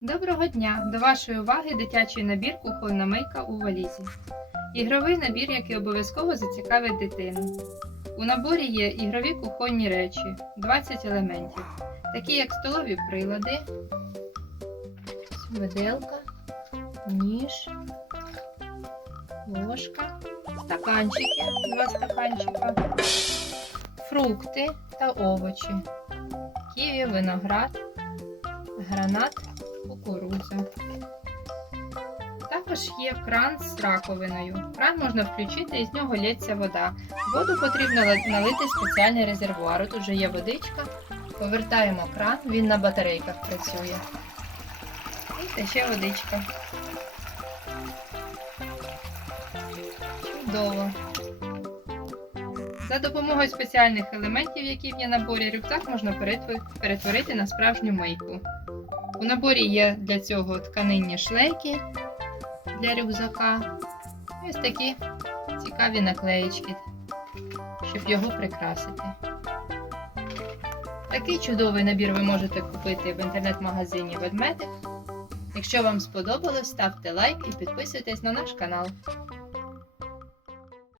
Доброго дня! До вашої уваги дитячий набір кухонна мийка у валізі. Ігровий набір, який обов'язково зацікавить дитину. У наборі є ігрові кухонні речі, 20 елементів, такі як столові прилади, виделка, ніж, ложка, стаканчики, два стаканчика, фрукти та овочі, ківі, виноград, гранат, кукурудза. Також є кран з раковиною. Кран можна включити і з нього лється вода. Воду потрібно налити в спеціальний резервуар. Тут вже є водичка. Повертаємо кран, він на батарейках працює. І ще водичка. Чудово. За допомогою спеціальних елементів, які в є наборі, рюкзак можна перетворити на справжню мийку. У наборі є для цього тканинні шлейки для рюкзака. І ось такі цікаві наклеєчки, щоб його прикрасити. Такий чудовий набір ви можете купити в інтернет-магазині Ведмедик. Якщо вам сподобалось, ставте лайк і підписуйтесь на наш канал.